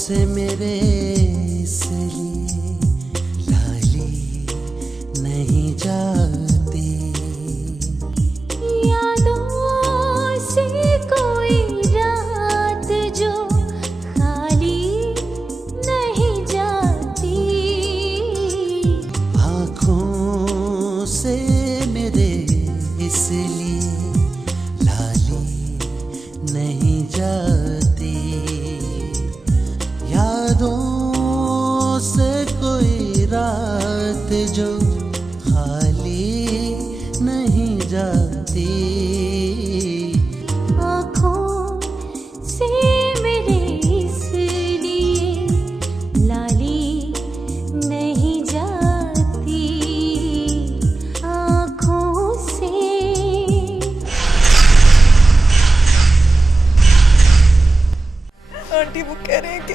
से मेरे इसलिए लाली नहीं जाती। यादों से कोई रात जो खाली नहीं जाती। आँखों से मेरे इसलिए लाली नहीं जाती। यादों से कोई रात जो खाली नहीं जाती। आँखों से मेरे इसलिए लाली नहीं जाती। आँखों से। आंटी वो कह रहे हैं कि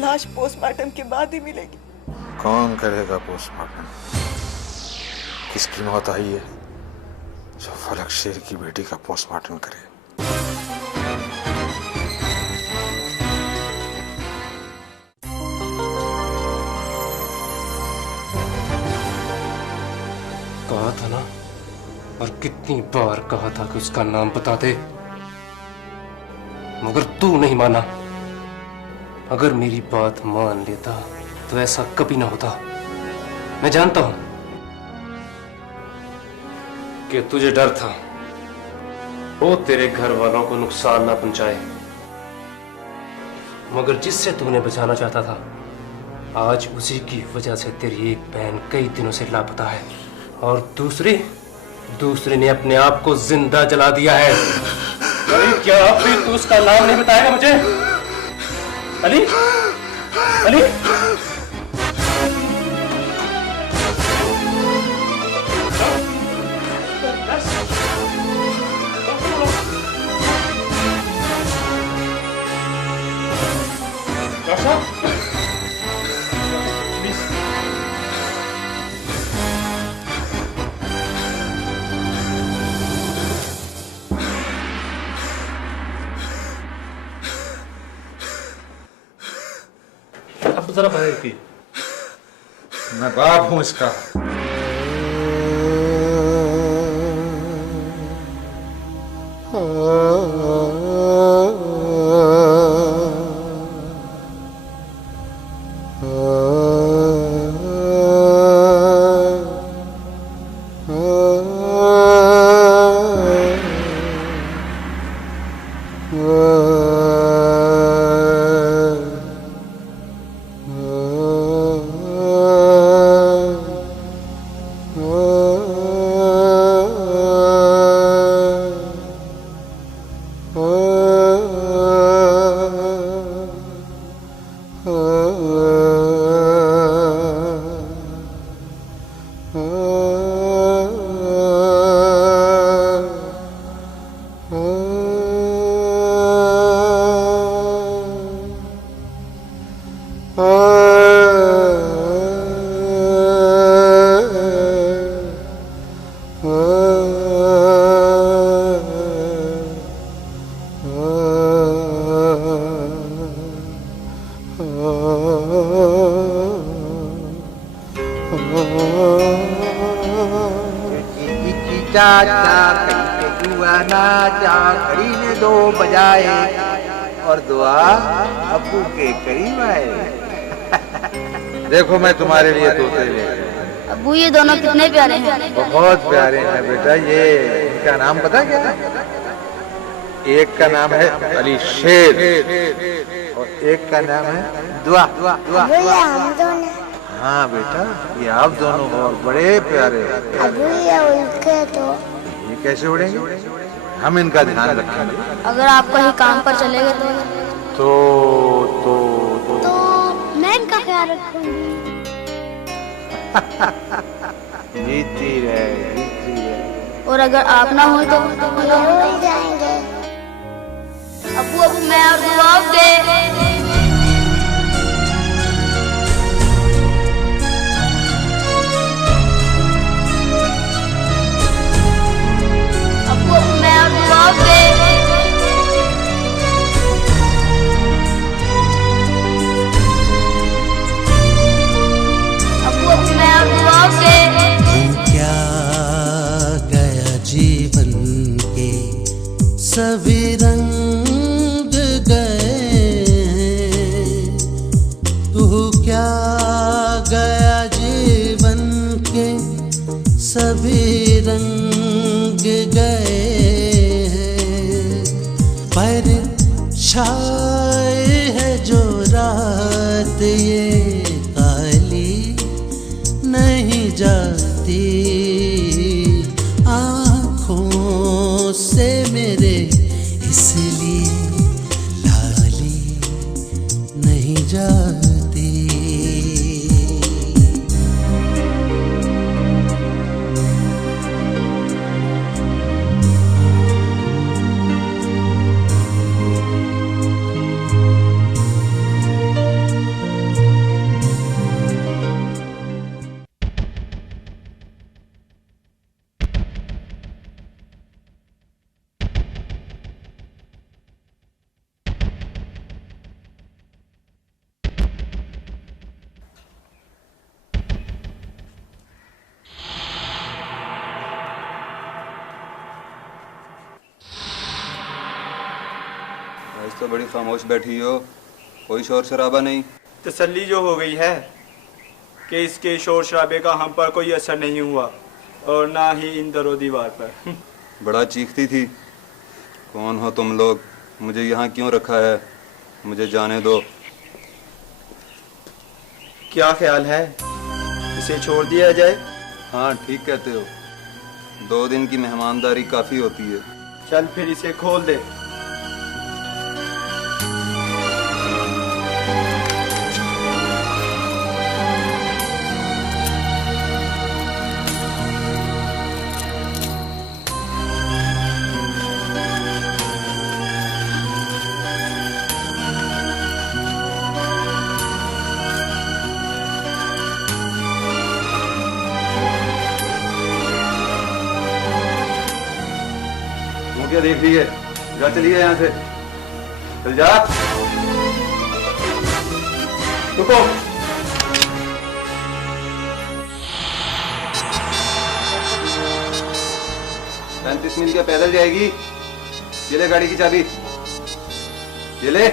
लाश पोस्टमार्टम के बाद ही मिलेगी। कौन करेगा पोस्टमार्टम? किसकी मौत आई है जो फलक शेर की बेटी का पोस्टमार्टम करे? कहा था ना, और कितनी बार कहा था कि उसका नाम बता दे, मगर तू नहीं माना। अगर मेरी बात मान लेता तो ऐसा कभी ना होता। मैं जानता हूं कि तुझे डर था वो तेरे घर वालों को नुकसान ना पहुंचाए, मगर जिससे तूने बचाना चाहता था आज उसी की वजह से तेरी एक बहन कई दिनों से लापता है, और दूसरे ने अपने आप को जिंदा जला दिया है। अरे क्या अब भी तू उसका नाम नहीं बताएगा मुझे? अली, अली, अब जरा बाहर की। मैं बाप हूं इसका। घड़ी ने 2 बजाए और दुआ अब्बू के करीब आए। देखो मैं तुम्हारे लिए तोते लेके। अब्बू ये दोनों कितने प्यारे हैं। बहुत प्यारे हैं बेटा। ये इनका नाम पता क्या है? एक का नाम है अली शेर और एक का नाम है दुआ। हाँ बेटा, ये आप दोनों और बड़े प्यारे। अब्बू ये उड़ते तो ये कैसे उड़ेंगे? हम इनका ध्यान रखेंगे। अगर आप कहीं काम पर चले गए तो मैं इनका ख्याल रखूंगी। जीती रहे। और अगर आप ना हो तो भूल जाएंगे। अब्बू मैं और दुआ गए। सभी रंग गए, तू क्या गया जीवन के सभी रंग गए, पर छाए है जो रात ये काली नहीं जाती, आँखों से मेरे इसलिए लाली नहीं जाती। आज तो बड़ी खामोश बैठी हो, कोई शोर शराबा नहीं। तसल्ली जो हो गई है कि इसके शोर शराबे का हम पर कोई असर नहीं हुआ और ना ही इन दरो दीवार पर। बड़ा चीखती थी। कौन हो तुम लोग? मुझे यहाँ क्यों रखा है? मुझे जाने दो। क्या ख्याल है, इसे छोड़ दिया जाए? हाँ ठीक कहते हो, 2 दिन की मेहमानदारी काफी होती है। चल फिर इसे खोल दे। क्या देख रही है? जा चलिए यहाँ से, चल जा। रुको। 35 मील क्या पैदल जाएगी? ये ले गाड़ी की चाबी, ये ले।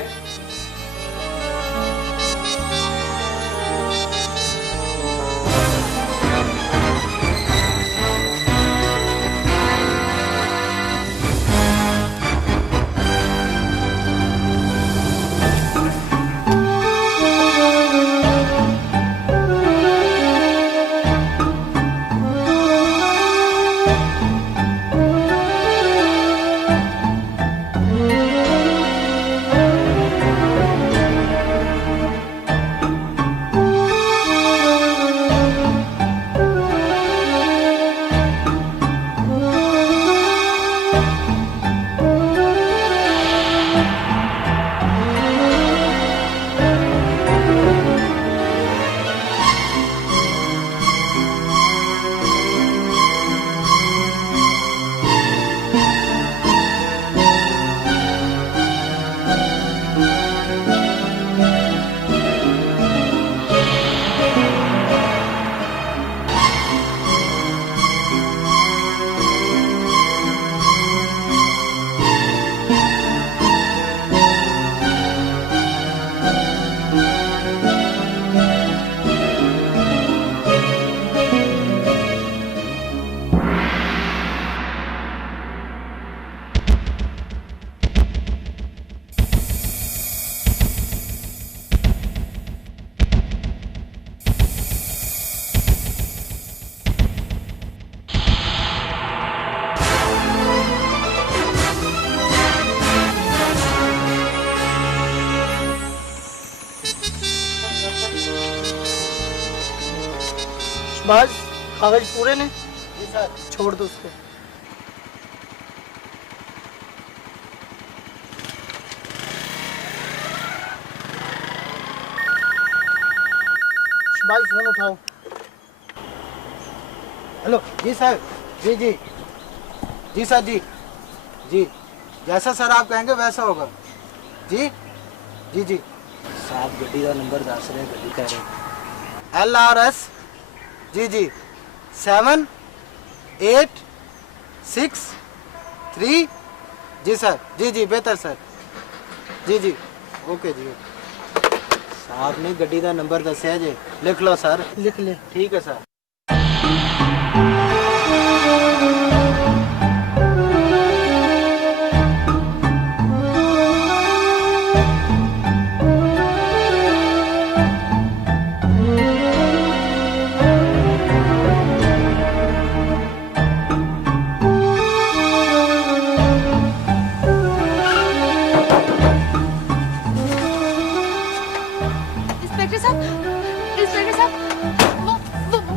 बस कागज पूरे ने? जी सर। छोड़ दो उसको। भाई फोन उठाओ। हेलो जी सर। जी जी जी सर। जी जी जैसा सर आप कहेंगे वैसा होगा। जी जी जी साहब गड्डी का नंबर दस रहे, गड्डी कह रहे LRS जी जी 7 8 6 3 जी सर, जी जी बेहतर सर, जी जी ओके जी। साहब ने गड्डी का नंबर दसिया जी, लिख लो सर। लिख ले। ठीक है सर।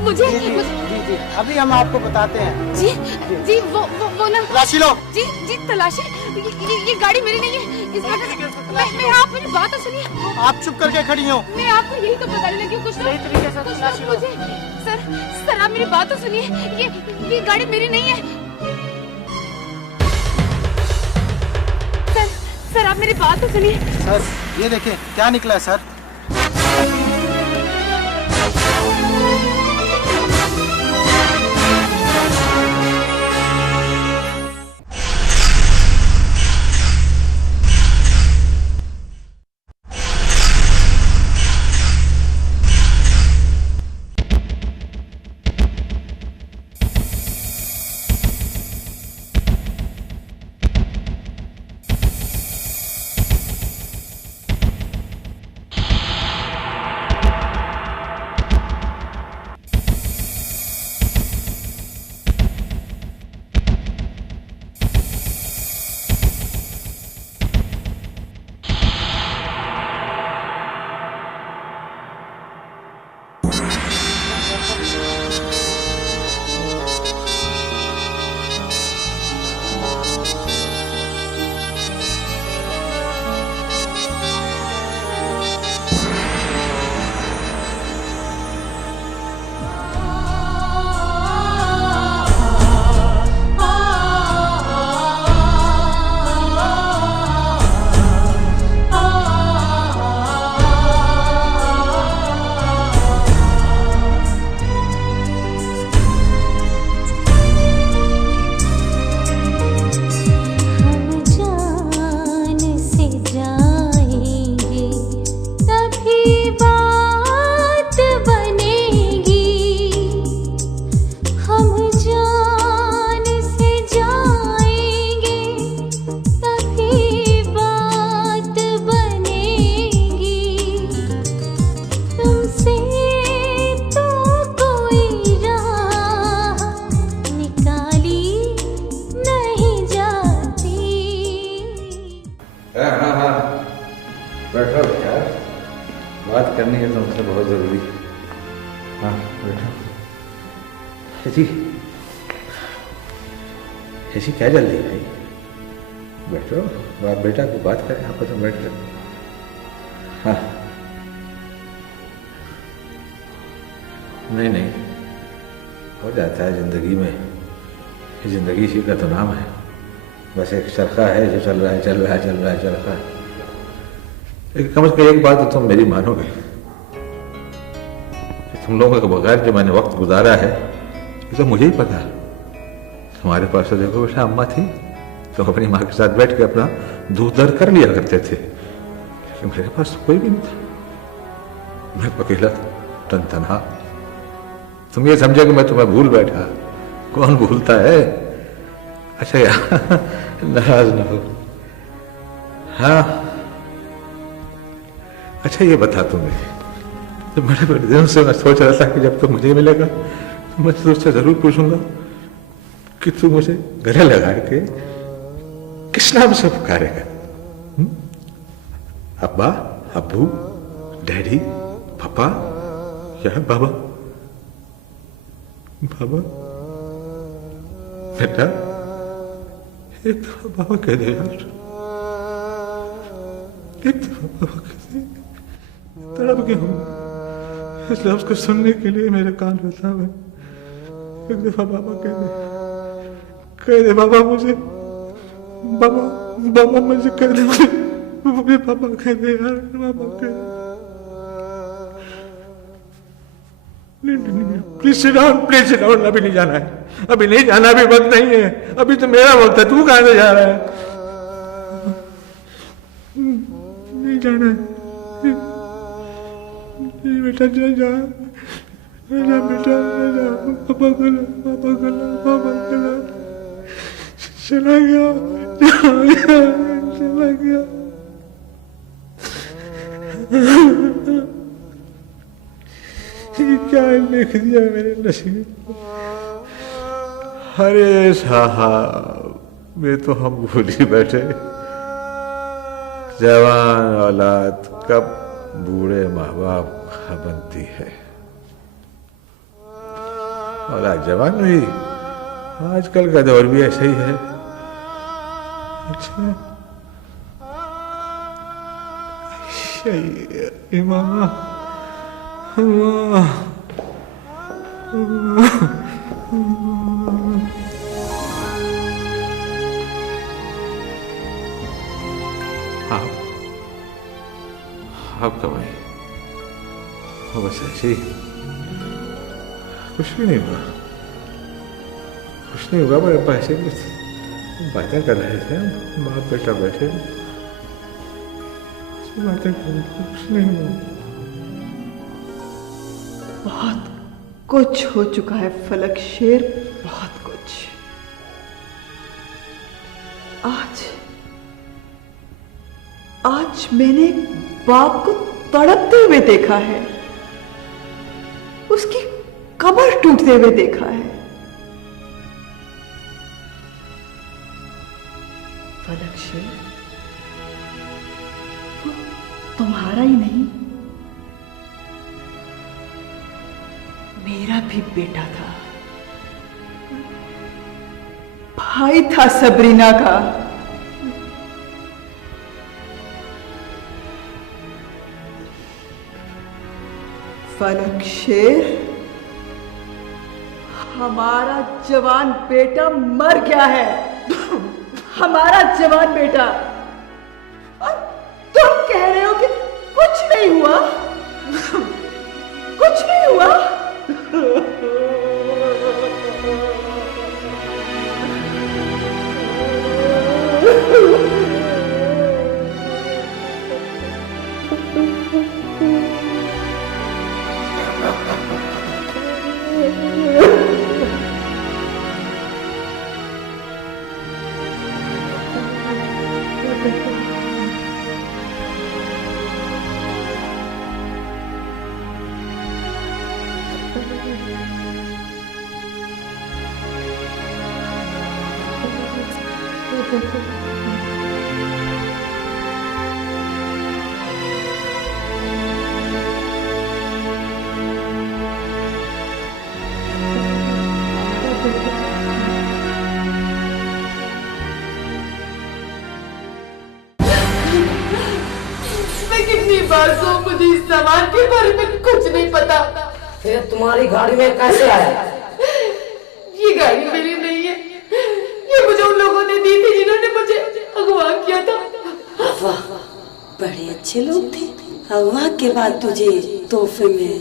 मुझे जी जी अभी हम आपको बताते हैं। जी जी वो ना तलाशी लो। जी जी तलाशी, ये गाड़ी मेरी नहीं है। मैं आप मेरी बात तो सुनिए। आप चुप करके खड़ी हो। मैं आपको यही तो बताने लगी हूँ। कुछ सही तरीके से तलाशी लो। मुझे सर आप मेरी बात तो सुनिए। ये गाड़ी मेरी नहीं है। सर आप मेरी बात तो सुनिए। सर ये देखिए क्या निकला है सर। करनी है तुमसे बहुत जरूरी। हाँ बैठो। ऐसी क्या जल्दी भाई? बैठो, बाप बेटा को बात करें आपस में बैठ कर। हाँ नहीं नहीं, हो जाता है जिंदगी में। जिंदगी इसी का तो नाम है। बस एक चरखा है जो चल रहा है चल रहा है चल रहा है चरखा है। लेकिन कम से कम एक बात तो तुम मेरी मानोगे, तुम लोगों के बगैर जो मैंने वक्त गुजारा है ये तो मुझे ही पता है। हमारे पास तो देखो बेटा अम्मा थी तो अपनी माँ के साथ बैठ के अपना दूध दर कर लिया करते थे, लेकिन मेरे पास तो कोई भी नहीं था। मैं अकेला टनटना। तुम ये समझे कि मैं तुम्हें भूल बैठा? कौन भूलता है? अच्छा यार नाराज ना हो। हाँ अच्छा ये बता तुम्हें, तो बड़े बड़े दिन से मैं सोच रहा था कि जब तो मुझे मिलेगा तो मैं तुझसे जरूर पूछूंगा कि तू मुझे गले लगा के किस नाम से पुकारेगा? अब्बा, अब्बू, डैडी, पापा या बाबा? बाबा बेटा एक दफा बाबा कह दे यार, एक दफा बाबा कह दे। तड़प के हूं इस लफ्ज को सुनने के लिए मेरे कान होता है। एक दफा बाबा कह दे बाबा मुझे, बाबा बाबा मुझे कह दे, मुझे पापा कह दे यार, बाबा कह दे। प्लीज सिट डाउन, अभी नहीं जाना है, अभी नहीं जाना, अभी वक्त नहीं है, अभी तो मेरा वक्त है। तू कहाँ से जा रहा है? नहीं जाना, नहीं बेटा जा जा, जा बेटा जा, पापा गला, पापा गला, पापा गला, चला गया, चला गया। क्या लिख दिया मेरे नसीब। अरे साहब ये तो हम भूल ही बैठे, जवान औलाद कब बूढ़े माँ बाप बनती है। औलाद जवान हुई, आजकल का दौर भी ऐसा ही है। अच्छा माँ आप कब आए? बस ऐसे ही, कुछ भी नहीं हुआ, कुछ नहीं हुआ। मेरे पास ऐसे बातें कर रहे थे, बाप बेटा बैठे बातें कर रहे थे, कुछ नहीं हुआ। बहुत कुछ हो चुका है फलक शेर, बहुत कुछ। आज मैंने बाप को तड़पते हुए देखा है, उसकी कमर टूटते हुए देखा है। फलक शेर वो तुम्हारा ही नहीं, मेरा भी बेटा था, भाई था सबरीना का। फलक शेर, हमारा जवान बेटा मर गया है, हमारा जवान बेटा। और तुम कह रहे हो कि कुछ नहीं हुआ, कुछ नहीं हुआ। मुझे इस सामान के बारे में कुछ नहीं पता। फिर तुम्हारी गाड़ी में कैसे आया? ये गाड़ी मेरी नहीं है, ये मुझे उन लोगों ने दी थी जिन्होंने मुझे अगवा किया था। वाह, बड़े अच्छे लोग थे। अगवा के बाद तुझे तोहफे में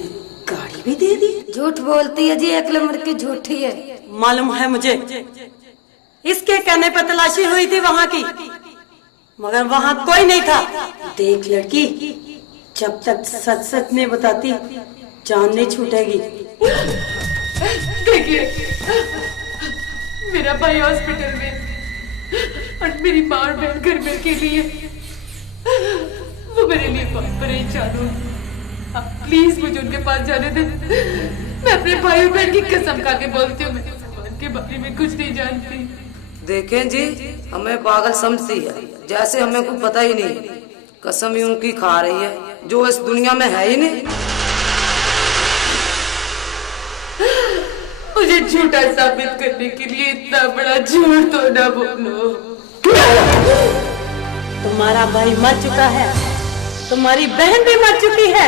गाड़ी भी दे दी। झूठ बोलती है जी, एक नंबर की झूठी है। मालूम है मुझे, इसके कहने पर तलाशी हुई थी वहाँ की, मगर वहाँ कोई नहीं था। देख लड़की, जब तक सच सच नहीं बताती जान नहीं छूटेगी। देखिए, मेरा भाई हॉस्पिटल में और मेरी माँ और बहन घर में अकेली है, वो मेरे लिए बहुत परेशान हो। आप प्लीज मुझे उनके पास जाने दें। मैं अपने भाई और बहन की कसम खा के बोलती हूँ, मैं सामान के बारे में कुछ नहीं जानती। देखें जी, हमें पागल समझती है, जैसे हमें कुछ पता ही नहीं। कसम यूं की खा रही है जो इस दुनिया में है ही नहीं। मुझे झूठा साबित करने के लिए इतना बड़ा झूठ तो ना बोलो। तुम्हारा भाई मर चुका है, तुम्हारी बहन भी मर चुकी है।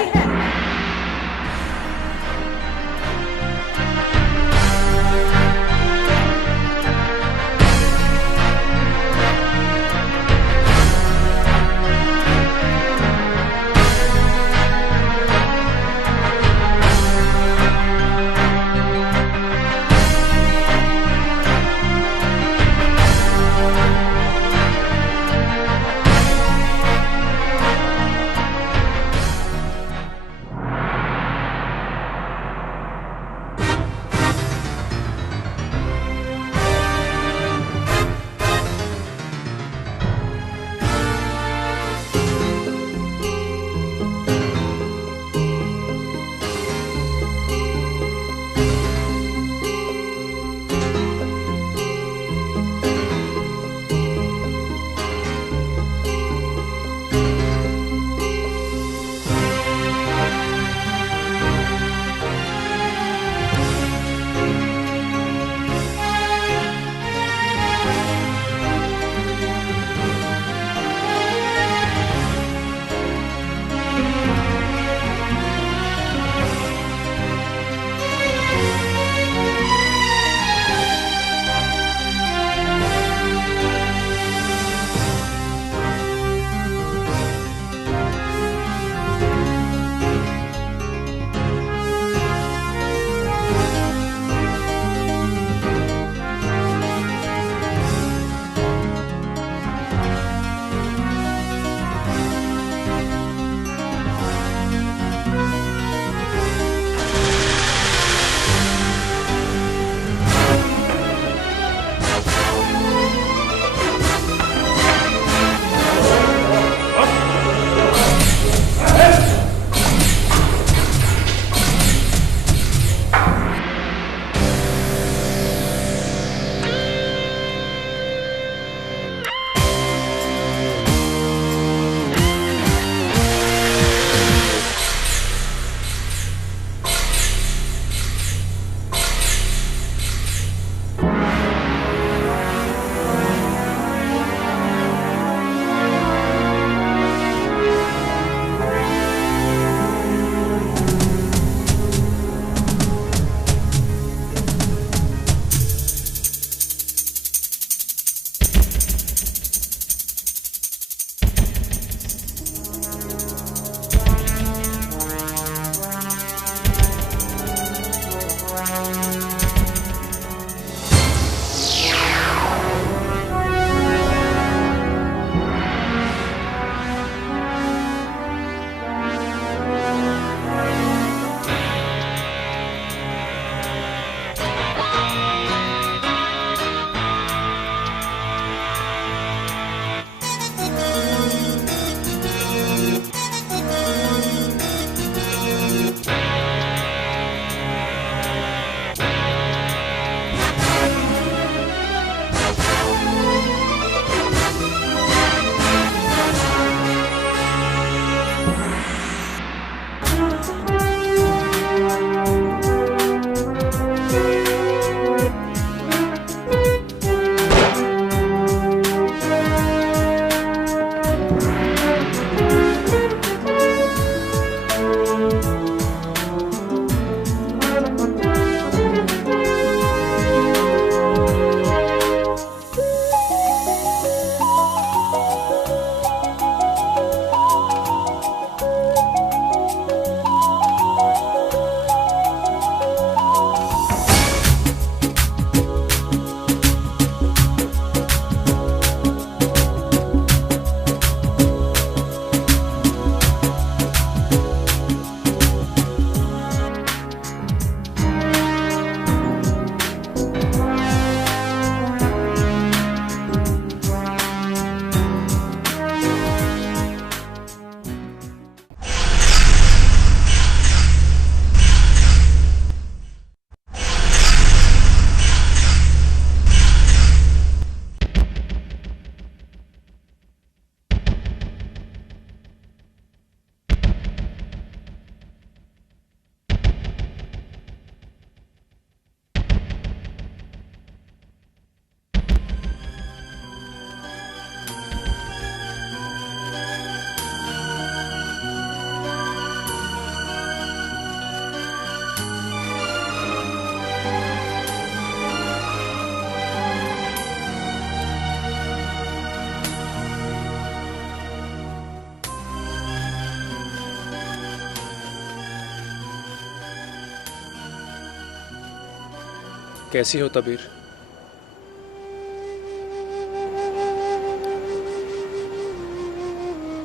कैसी हो तबीर?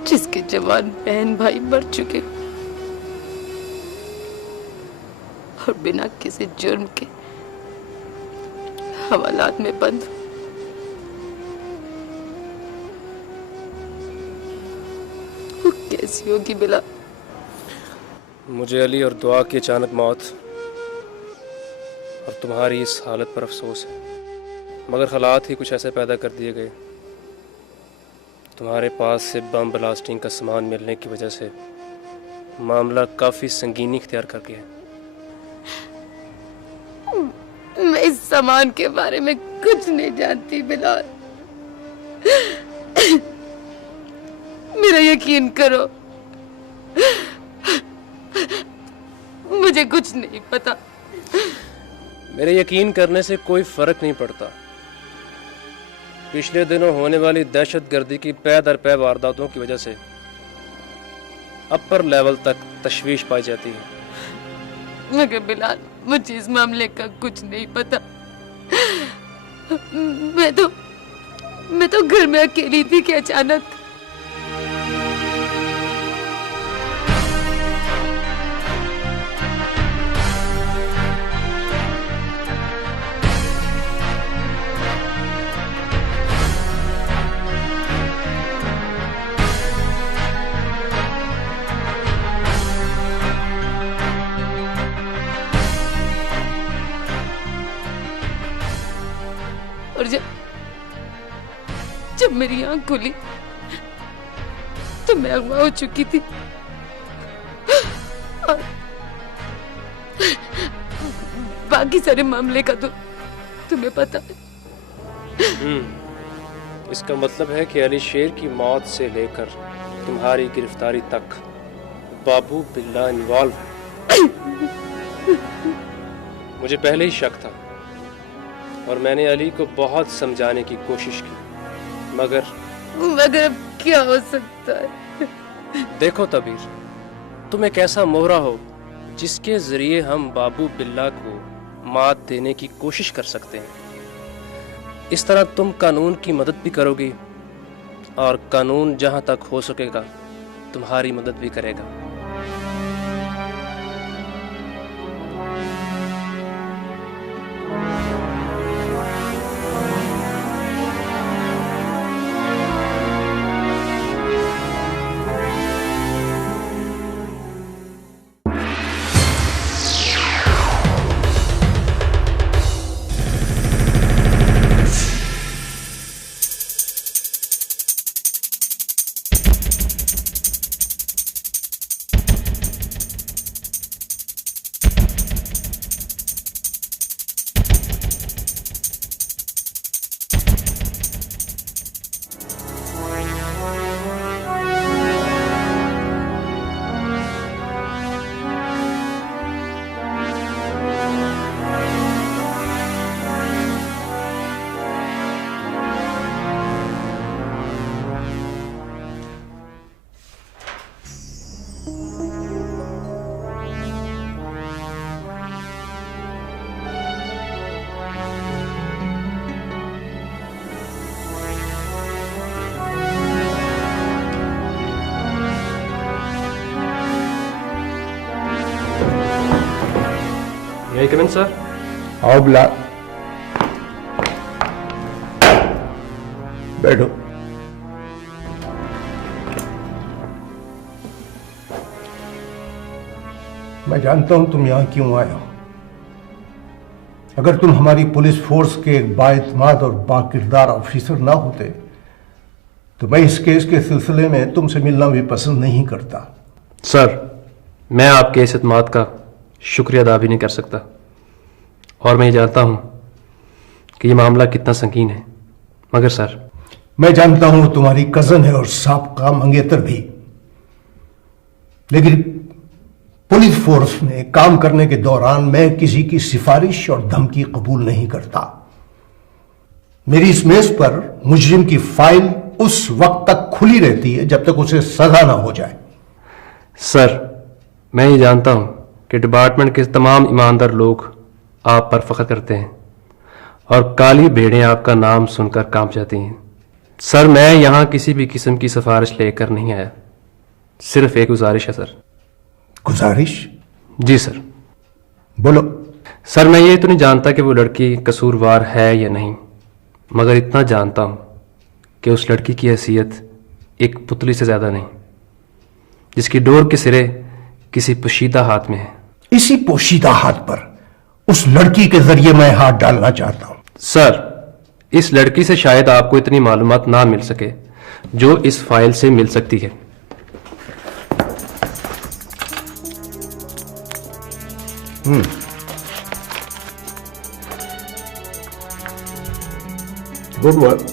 जिसके जवान बहन भाई मर चुके और बिना किसी जुर्म के हवालात में बंद, वो कैसी होगी बिला? मुझे अली और दुआ की अचानक मौत और तुम्हारी इस हालत पर अफसोस है, मगर हालात ही कुछ ऐसे पैदा कर दिए गए। तुम्हारे पास से बम ब्लास्टिंग का सामान मिलने की वजह से मामला काफी संगीनी इख्तियार कर गया। मैं इस सामान के बारे में कुछ नहीं जानती बिलाल। मेरा यकीन करो, मुझे कुछ नहीं पता। मेरे यकीन करने से कोई फर्क नहीं पड़ता। पिछले दिनों होने वाली दहशतगर्दी की पै दर पै वारदातों की वजह से अपर लेवल तक तशवीश पाई जाती है। मगर बिलाल, मुझे इस मामले का कुछ नहीं पता। मैं तो घर में अकेली थी कि अचानक और जब मेरी आंख खुली तो मैं अगवा हो चुकी थी और बाकी सारे मामले का तो तुम्हें पता है। इसका मतलब है कि अली शेर की मौत से लेकर तुम्हारी गिरफ्तारी तक बाबू बिल्ला इन्वॉल्व है। मुझे पहले ही शक था और मैंने अली को बहुत समझाने की कोशिश की, मगर अब क्या हो सकता है? देखो तबीर, तुम एक ऐसा मोहरा हो जिसके जरिए हम बाबू बिल्ला को मात देने की कोशिश कर सकते हैं। इस तरह तुम कानून की मदद भी करोगी और कानून जहां तक हो सकेगा तुम्हारी मदद भी करेगा। May I come in, sir? आओ बिलाल, बैठो। मैं जानता हूं तुम यहां क्यों आए हो। अगर तुम हमारी पुलिस फोर्स के एक बाएतमाद और बाकिरदार ऑफिसर ना होते तो मैं इस केस के सिलसिले में तुमसे मिलना भी पसंद नहीं करता। सर, मैं आपके इस एतमाद का शुक्रिया अदा भी नहीं कर सकता और मैं ये जानता हूं कि ये मामला कितना संगीन है। मगर सर, मैं जानता हूं तुम्हारी कजन है और साबका मंगेतर भी, लेकिन पुलिस फोर्स में काम करने के दौरान मैं किसी की सिफारिश और धमकी कबूल नहीं करता। मेरी इस मेज पर मुजरिम की फाइल उस वक्त तक खुली रहती है जब तक उसे सजा ना हो जाए। सर, मैं ये जानता हूं कि डिपार्टमेंट के तमाम ईमानदार लोग आप पर फख्र करते हैं और काली भेड़ें आपका नाम सुनकर कांप जाती हैं। सर, मैं यहाँ किसी भी किस्म की सिफारिश लेकर नहीं आया, सिर्फ एक गुजारिश है सर। गुजारिश? जी सर। बोलो। सर, मैं ये तो नहीं जानता कि वो लड़की कसूरवार है या नहीं, मगर इतना जानता हूँ कि उस लड़की की हैसियत एक पुतली से ज़्यादा नहीं, जिसकी डोर के सिरे किसी पोशीदा हाथ में है। इसी पोशीदा हाथ पर उस लड़की के जरिए मैं हाथ डालना चाहता हूं। सर, इस लड़की से शायद आपको इतनी मालूमात ना मिल सके जो इस फाइल से मिल सकती है। Good work.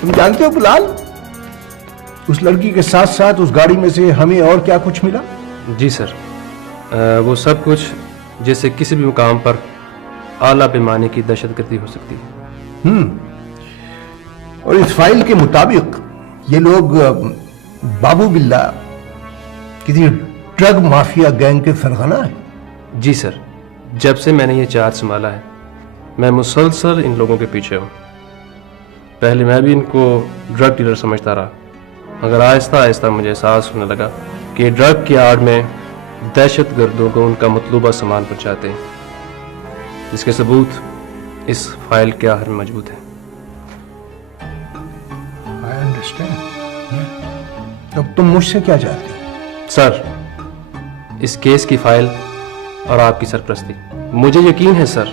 तुम जानते हो बिलाल, उस लड़की के साथ साथ उस गाड़ी में से हमें और क्या कुछ मिला? जी सर, वो सब कुछ जैसे किसी भी मुकाम पर आला पैमाने की दहशतगर्दी हो सकती है। और इस फाइल के मुताबिक ये लोग बाबू बिल्ला किसी ड्रग माफिया गैंग के सरगना है। जी सर, जब से मैंने ये चार्ज संभाला है मैं मुसलसल इन लोगों के पीछे हूँ। पहले मैं भी इनको ड्रग डीलर समझता रहा, मगर आहिस्ता आहिस्ता मुझे एहसास होने लगा कि ड्रग की आड़ में दहशतगर्दों को उनका मतलूबा सामान पहुंचाते हैं, जिसके सबूत इस फाइल के आखिर में मौजूद है। I understand. अब तुम मुझसे क्या चाहते हो? सर, इस केस की फाइल और आपकी सरपरस्ती। मुझे यकीन है सर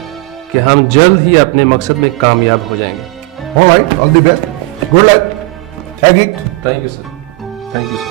कि हम जल्द ही अपने मकसद में कामयाब हो जाएंगे। All right, all the best. Good luck. Take it. Thank you, sir. Thank you, sir.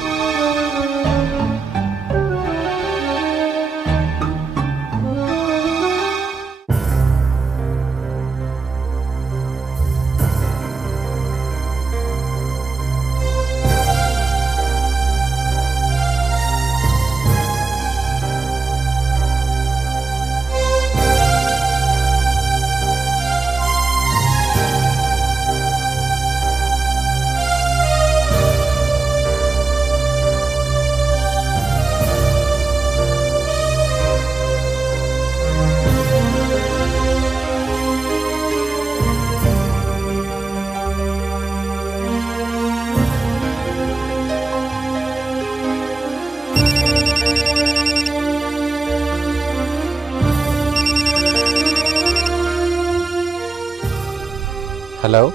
Hello.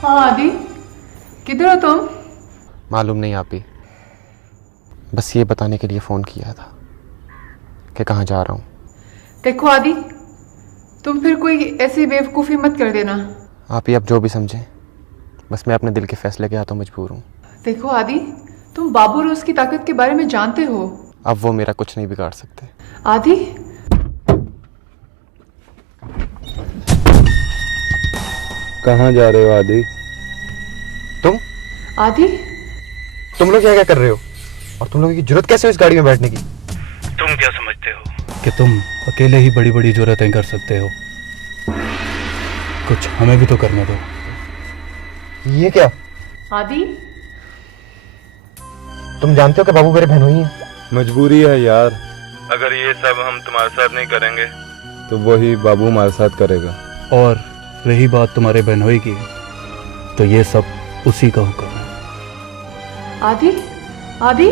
हाँ आदि, किधर हो तुम? मालूम नहीं आप ही, बस ये बताने के लिए फ़ोन किया था कि कहाँ जा रहा हूँ। देखो आदि, तुम फिर कोई ऐसी बेवकूफ़ी मत कर देना। आप ही अब जो भी समझें, बस मैं अपने दिल के फैसले के हाथों मजबूर हूँ। देखो आदि, तुम बाबू रोज़ की ताकत के बारे में जानते हो। अब वो मेरा कुछ नहीं बिगाड़ सकते। आदि, कहाँ जा रहे हो आदि? तुम? आदि, तुम लोग क्या क्या कर रहे हो? और तुम लोगों की जरूरत कैसे हो इस गाड़ी में बैठने की? तुम क्या समझते हो कि तुम अकेले ही बड़ी बड़ी जरूरतें कर सकते हो? कुछ हमें भी तो करने दो। ये क्या? आदि, तुम जानते हो कि बाबू मेरे बहनोई है। मजबूरी है यार। अगर ये सब हम तुम्हारे साथ नहीं करेंगे तो वही बाबू हमारे साथ करेगा। और रही बात तुम्हारे बहनोई की, तो ये सब उसी का हुक्म है। आदि, आदि,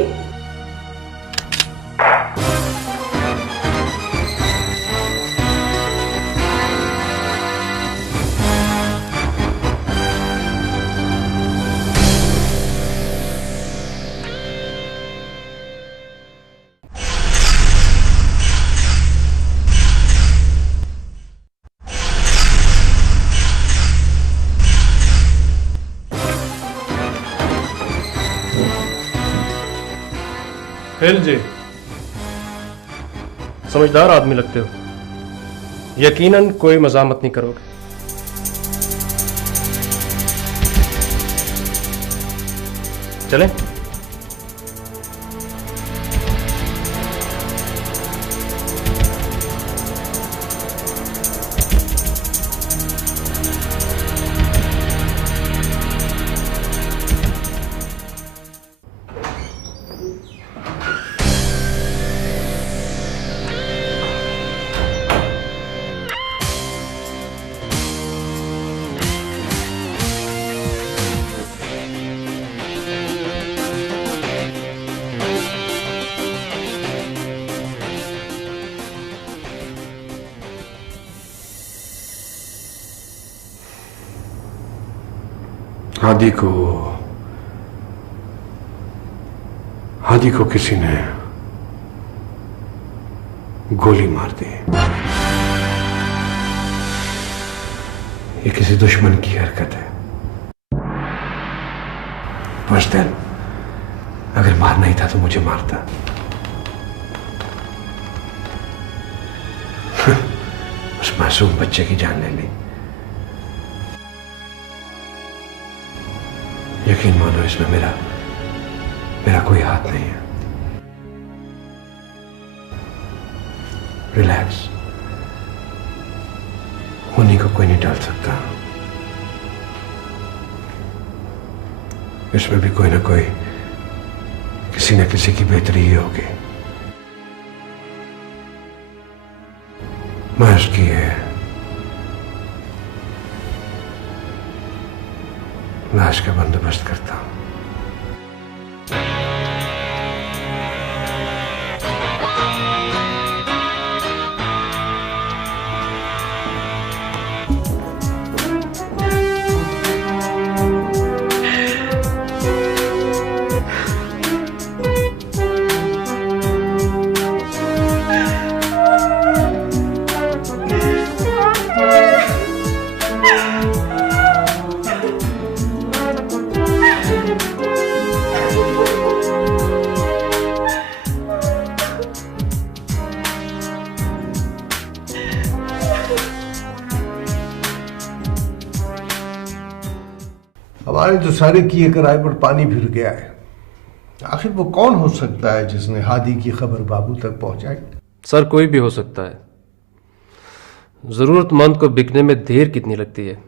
हिल जी, समझदार आदमी लगते हो, यकीनन कोई मजामत नहीं करोगे। चलें? हादी को किसी ने गोली मार दी। ये किसी दुश्मन की हरकत है। बस देन, अगर मारना ही था तो मुझे मारता। उस मासूम बच्चे की जान ले ली। यकीन मानो इसमें मेरा कोई हाथ नहीं है। रिलैक्स, उन्हीं को कोई नहीं डाल सकता। इसमें भी कोई ना कोई, किसी न किसी की बेहतरी ही होगी। मैं उसकी लाश का बंदोबस्त करता हूं। हमारे तो सारे किए कराए पर पानी फिर गया है। आखिर वो कौन हो सकता है जिसने हादी की खबर बाबू तक पहुंचाई? सर, कोई भी हो सकता है। जरूरतमंद को बिकने में देर कितनी लगती है,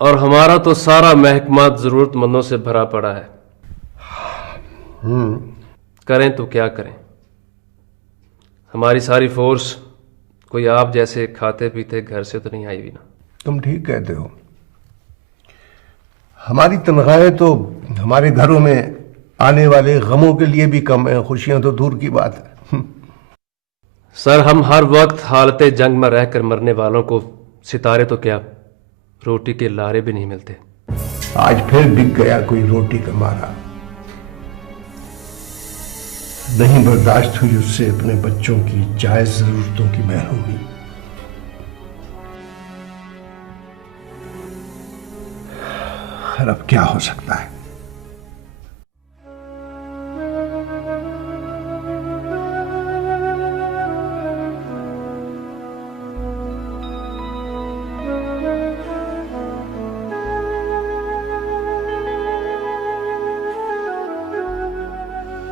और हमारा तो सारा महकमा जरूरतमंदों से भरा पड़ा है। करें तो क्या करें? हमारी सारी फोर्स कोई आप जैसे खाते पीते घर से तो नहीं आई भी ना। तुम ठीक कहते हो। हमारी तनख्वाहें तो हमारे घरों में आने वाले गमों के लिए भी कम है, खुशियां तो दूर की बात है। सर, हम हर वक्त हालत जंग में रहकर मरने वालों को सितारे तो क्या, रोटी के लारे भी नहीं मिलते। आज फिर बिक गया कोई रोटी का मारा। नहीं बर्दाश्त हुई उससे अपने बच्चों की जायज जरूरतों की महरूमी। अब क्या हो सकता है?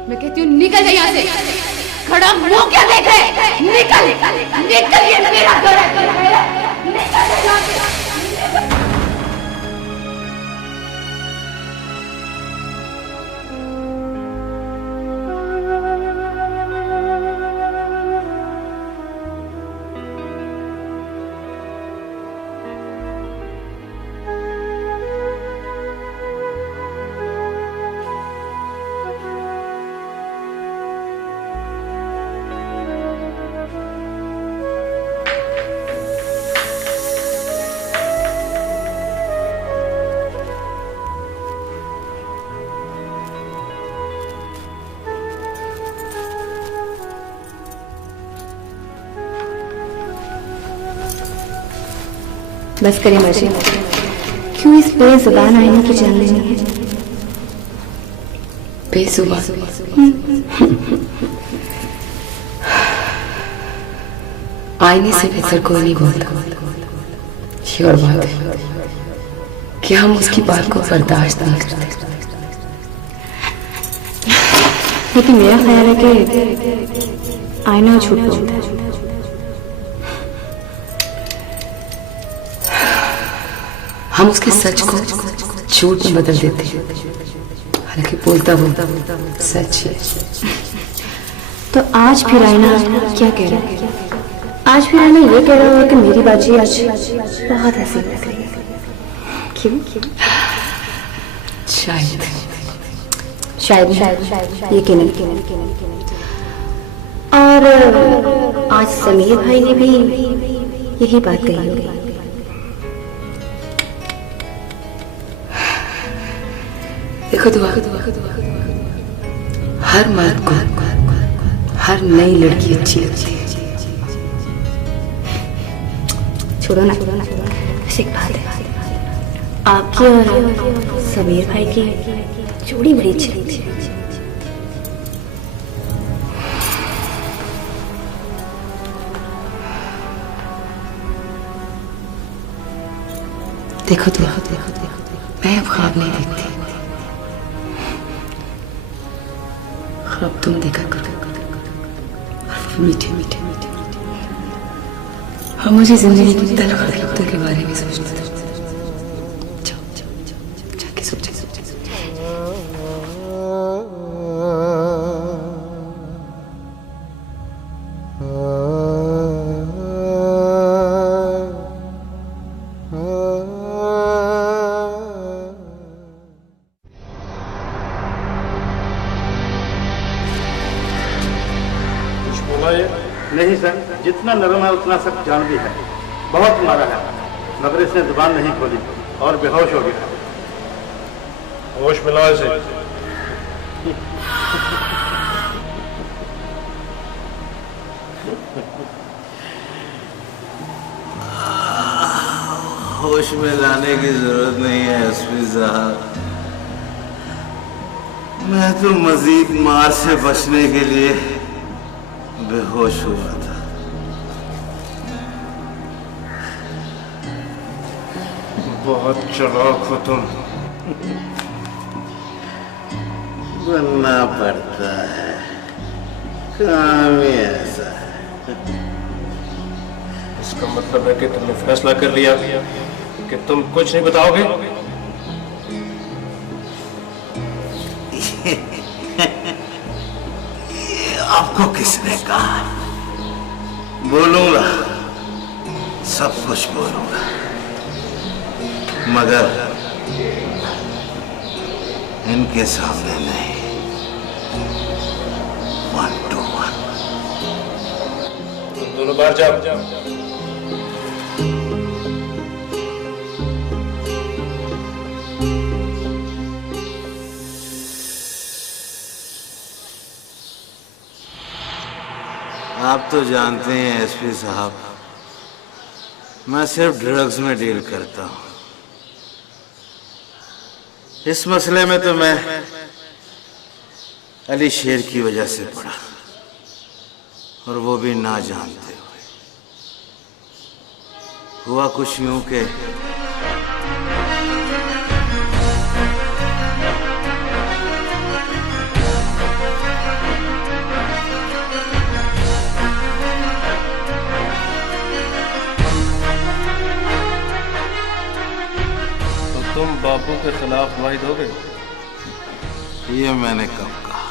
मैं कहती हूँ निकल जा यहाँ से। खड़ा मुंह क्या देख रहे? निकल निकल, ये मेरा घर है। निकल जा यहाँ से। बस करें मर्जी, क्यों इस बेजुबान आईने की जान लेनी है? बेजुबान? आईने से बेहतर कोई नहीं बोलता। ये और बात है कि हम उसकी बात को बर्दाश्त नहीं करते। लेकिन मेरा ख्याल है कि आईना झूठ बोलता है। हम उसके सच को झूठ में बदल देते हैं, हालांकि बोलता सच है। तो आज फिर आईना क्या कह रहा है? आज फिर आईना ये कह रहा है कि मेरी बाजी आज बहुत हंसी लग रही है। क्यों? शायद यकीनन। और आज समीर भाई ने भी यही बात कही होगी। देखो दुआ, हर मर्द को हर नई लड़की अच्छी लगती है। छोड़ो ना, बस एक बात है, आपकी और समीर भाई की जोड़ी बड़ी अच्छी लगती है। देखो दुआ, मैं अब ख्वाब नहीं देखती, ख्वाब तुम देखा करो, और मीठे मीठे मीठे मीठे, और मुझे जिंदगी की तलख हकीकतों के बारे में सोचना था। जाके सो जा। नहीं सर, जितना नरम है उतना सख्त जान भी है। बहुत मारा है मगर इसने जुबान नहीं खोली और बेहोश हो गया। होश मिलाओ इसे। होश में लाने की जरूरत नहीं है एसपी साहब, मैं तो मजीद मार से बचने के लिए बेहोश हुआ था। बहुत चालाक हो तुम। बनना पड़ता है, काम ही ऐसा है। इसका मतलब है कि तुमने फैसला कर लिया कि तुम कुछ नहीं बताओगे? आपको किसने कहा? बोलूंगा, सब कुछ बोलूंगा, मगर इनके सामने नहीं, 1 to 1। तुम दोनों बाहर जाओ। आप तो जानते हैं एसपी साहब, मैं सिर्फ ड्रग्स में डील करता हूं। इस मसले में तो मैं अली शेर की वजह से पड़ा, और वो भी ना जानते हुए। हुआ कुछ यूं के तुम बाबू के खिलाफ गवाही दोगे? ये मैंने कब कहा?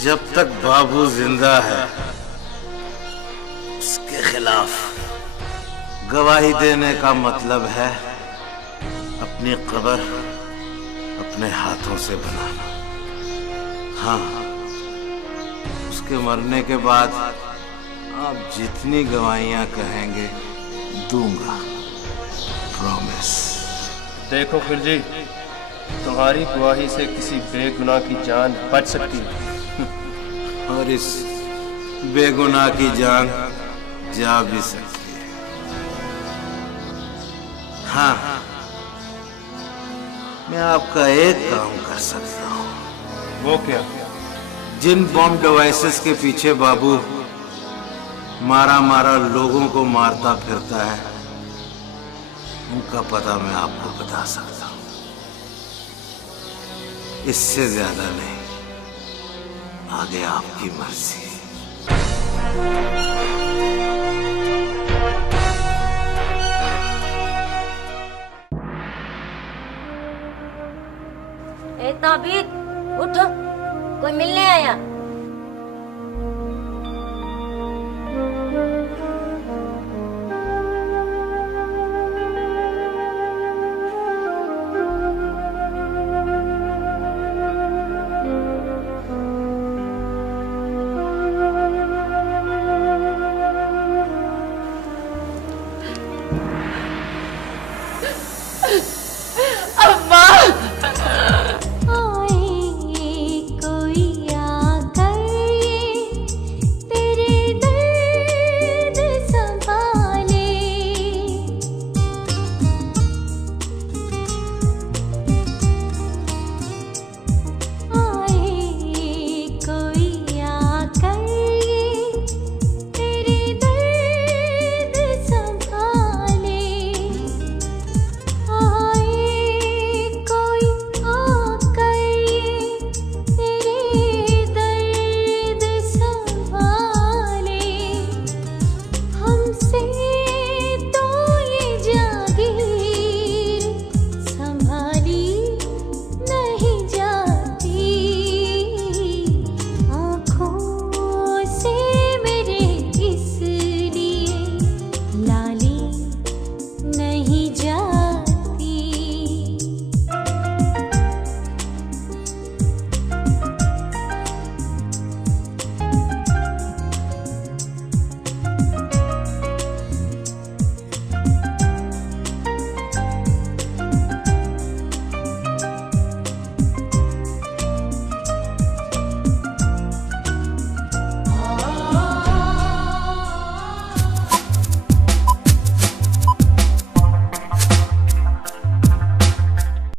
जब तक बाबू जिंदा है उसके खिलाफ गवाही देने का मतलब है अपनी कब्र अपने हाथों से बनाना। हाँ, उसके मरने के बाद आप जितनी गवाहियां कहेंगे दूंगा, प्रॉमिस। देखो फिरजी, तुम्हारी गवाही से किसी बेगुनाह की जान बच सकती है, और इस बेगुनाह की जान जा भी सकती है। हाँ, मैं आपका एक काम कर सकता हूँ। वो क्या? जिन बॉम्ब डिवाइसेस के पीछे बाबू मारा मारा लोगों को मारता फिरता है, उनका पता मैं आपको बता सकता हूं। इससे ज्यादा नहीं, आगे आपकी मर्जी। ताबीत उठ, कोई मिलने आया।